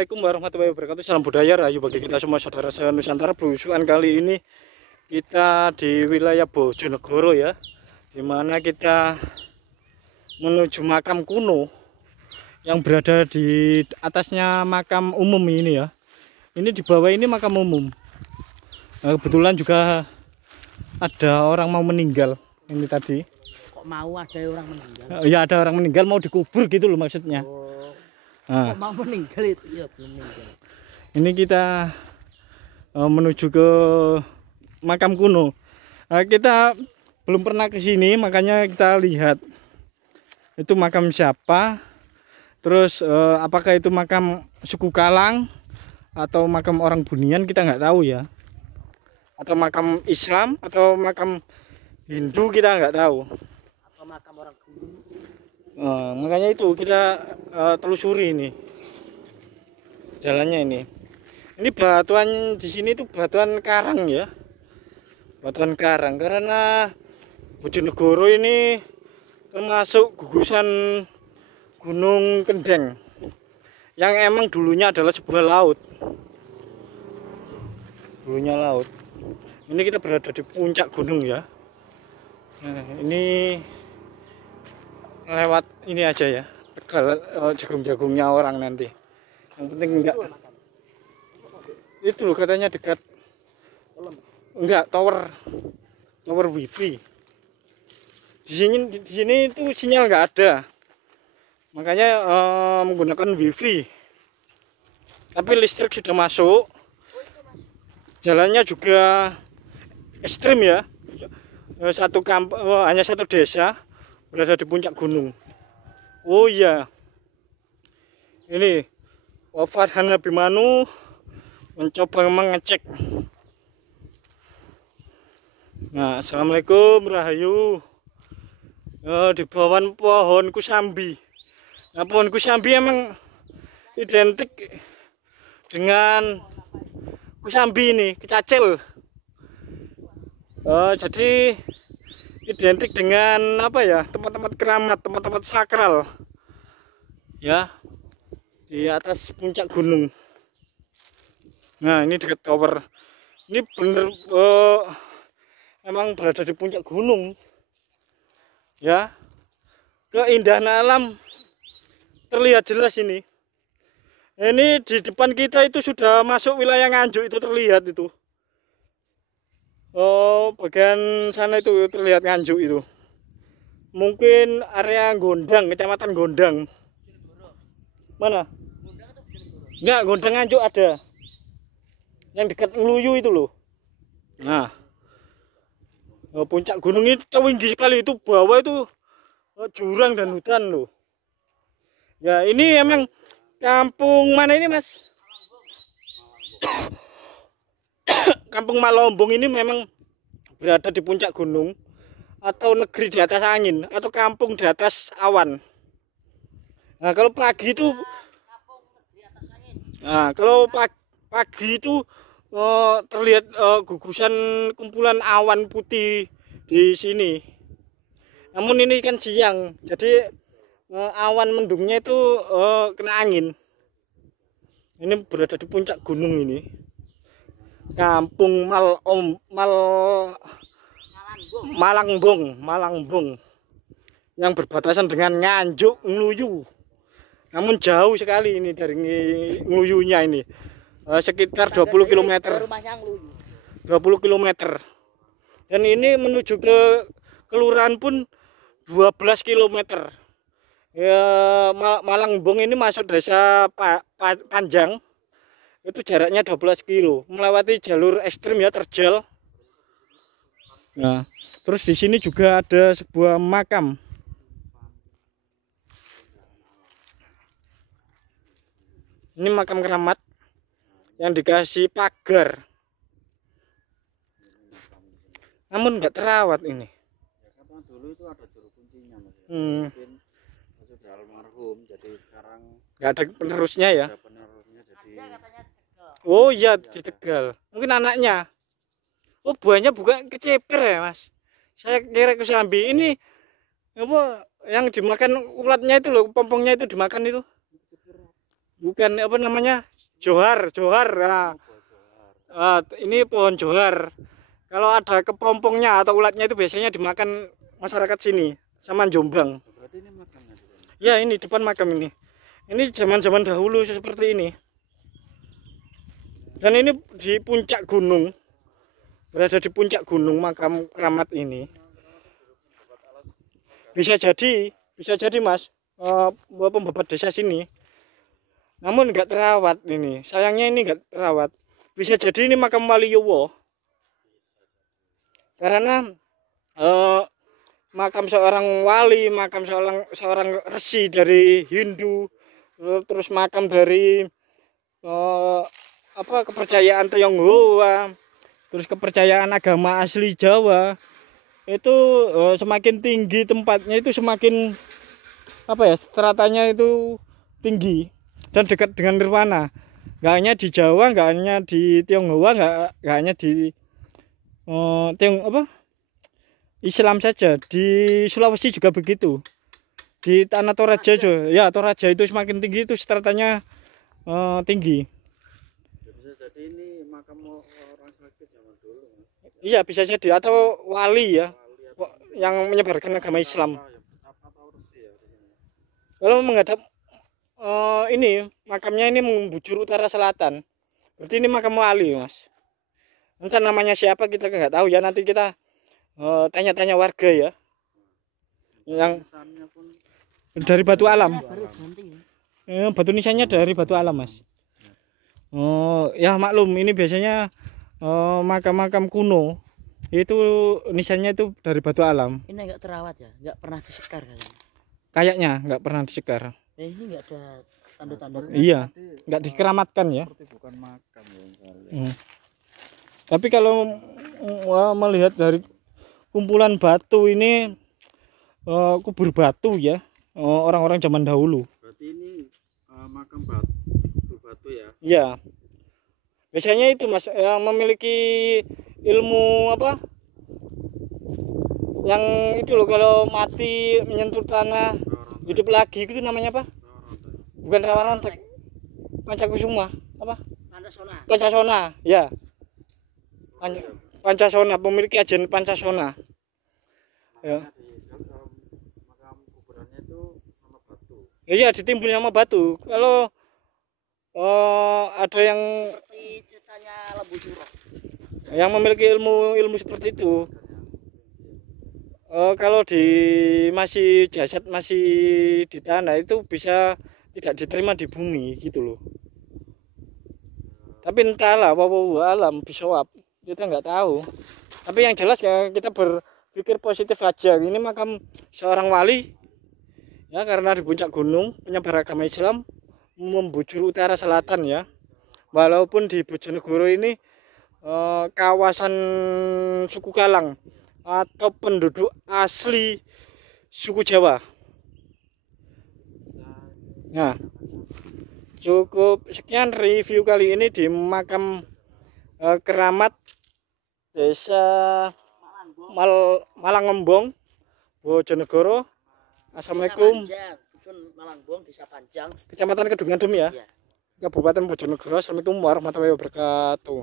Assalamualaikum warahmatullahi wabarakatuh. Salam budaya rahayu bagi kita semua saudara Nusantara. Belusukan kali ini kita di wilayah Bojonegoro ya, dimana kita menuju makam kuno yang berada di atasnya makam umum ini ya. Ini di bawah ini makam umum. Nah, kebetulan juga ada orang mau meninggal ini tadi. Kok mau ada orang meninggal? Ya ada orang meninggal mau dikubur gitu loh maksudnya. Nah, kok mau meninggal itu ya belum meninggal. Ini kita menuju ke makam kuno. Kita belum pernah ke sini, makanya kita lihat itu makam siapa. Terus apakah itu makam suku Kalang atau makam orang Bunian, kita nggak tahu ya. Atau makam Islam atau makam Hindu, kita nggak tahu. Atau makam orang Gunung. Makanya itu kita telusuri ini jalannya ini. Ini batuan di sini tuh batuan karang ya, batuan karang, karena Bojonegoro ini termasuk gugusan Gunung Kendeng yang emang dulunya adalah sebuah laut. Dulunya laut. Ini kita berada di puncak gunung ya. Nah, ini lewat ini aja ya, Tegal, jagung-jagungnya orang nanti. Yang penting itu loh katanya dekat, enggak tower wifi. Di sini itu sinyal nggak ada, makanya menggunakan wifi. Tapi listrik sudah masuk, jalannya juga ekstrim ya. Satu kampung, hanya satu desa berada di puncak gunung. Oh iya, ini Farhan Abimanu mencoba mengecek. Nah, assalamualaikum rahayu. Di bawah pohon kusambi. Nah, pohon kusambi emang identik dengan kusambi ini, kecacil. Jadi identik dengan apa ya, tempat-tempat keramat, tempat-tempat sakral ya di atas puncak gunung. Nah, ini dekat tower. Ini bener emang berada di puncak gunung ya. Keindahan alam terlihat jelas ini. Ini di depan kita itu sudah masuk wilayah Nganjuk, itu terlihat itu. Bagian sana itu terlihat Nganjuk itu. Mungkin area Gondang, kecamatan Gondang. Mana? Enggak, Gondang Nganjuk ada. Yang dekat Ngeluyu itu loh. Nah, puncak gunung ini tinggi sekali, itu bawah itu jurang dan hutan loh. Ya, ini emang kampung mana ini, Mas? Kampung Malombong ini memang berada di puncak gunung atau negeri di atas angin atau kampung di atas awan. Nah, kalau pagi itu pagi itu terlihat gugusan kumpulan awan putih di sini. Namun ini kan siang, jadi awan mendungnya itu kena angin. Ini berada di puncak gunung ini. Kampung Malangbong yang berbatasan dengan Nganjuk, Ngeluyu. Namun jauh sekali ini dari Ngeluyunya ini. Sekitar 20 km. 20 km. Dan ini menuju ke kelurahan pun 12 km. Ya, Malangbong ini masuk desa Panjang. Itu jaraknya 12 kilo, melewati jalur ekstrim ya, terjal. Nah, terus di sini juga ada sebuah makam. Ini makam keramat yang dikasih pagar, namun nggak terawat ini. Dulu itu ada juru kuncinya, Mas. Mungkin sudah almarhum, jadi sekarang nggak ada penerusnya ya. ada penerusnya, jadi Oh iya, di Tegal. Mungkin anaknya. Oh, buahnya bukan keceper ya, Mas. Saya kira kusambi. Ini apa yang dimakan ulatnya itu loh, pompongnya itu dimakan itu. bukan apa namanya, johar. Nah, ini pohon johar. Kalau ada kepompongnya atau ulatnya itu biasanya dimakan masyarakat sini sama Jombang. Berarti ini makamnya di sana. Ya, ini depan makam ini. Ini zaman-zaman dahulu seperti ini. Dan ini di puncak gunung. Berada di puncak gunung makam keramat ini. Bisa jadi Mas, pembabat desa sini. Namun enggak terawat ini. Sayangnya ini enggak terawat. Bisa jadi ini makam Waliyowo. Karena makam seorang wali, makam seorang resi dari Hindu, terus makam dari kepercayaan Tionghoa, terus kepercayaan agama asli Jawa. Itu semakin tinggi tempatnya itu semakin stratanya itu tinggi dan dekat dengan nirwana. Nggak hanya di Jawa, nggak hanya di Tionghoa, nggak hanya di Islam saja, di Sulawesi juga begitu. Di tanah Toraja juga, Toraja itu semakin tinggi itu stratanya tinggi. Bisa jadi ini makam orang sakti zaman dulu, Mas. Iya, bisa jadi, atau wali ya, yang menyebarkan agama Islam. Atau resi ya di sini. Kalau menghadap ini makamnya ini membujur utara selatan. Berarti ini makam wali, Mas. Entah namanya siapa kita nggak tahu ya, nanti kita tanya-tanya warga ya. Yang Nisannya pun dari batu alam. Baru ganti. Batu nisannya dari batu alam, Mas. Ya maklum, ini biasanya makam-makam kuno itu nisannya itu dari batu alam. Ini enggak terawat ya, enggak pernah disekar kayaknya. Kayaknya nggak pernah disekar. Ini enggak ada tanda-tanda. Iya, nggak dikeramatkan ya. seperti bukan makam ya misalnya. Tapi kalau melihat dari kumpulan batu ini, kubur batu ya, orang-orang zaman dahulu. Berarti ini makam batu, batu ya. Iya. Biasanya itu Mas, yang memiliki ilmu yang itu loh, kalau mati menyentuh tanah hidup lagi itu namanya apa? Bukan rawan rontek. Pancakusuma Pancasona ya. Pancasona, pemilik ajen Pancasona. Ya. Makam kuburannya itu sama batu. Iya, ditimbun sama batu. Kalau ada yang Seperti ceritanya Lembu Suro. yang memiliki ilmu seperti itu, kalau masih jasad masih di tanah itu bisa tidak diterima di bumi gitu loh. Tapi entahlah, wallahu alam bisawab, kita nggak tahu. Tapi yang jelas ya kita berpikir positif aja. Ini makam seorang wali ya, karena di puncak gunung penyebar agama Islam, membujur utara selatan ya. Walaupun di Bojonegoro ini kawasan suku Kalang atau penduduk asli suku Jawa. Nah, cukup sekian review kali ini di makam keramat Desa Malangembong, Bojonegoro. Assalamualaikum. Dusun Malangbong, Desa Panjang, Kecamatan Kedungandem ya, Iya. Kabupaten Bojonegoro. Assalamualaikum warahmatullahi wabarakatuh.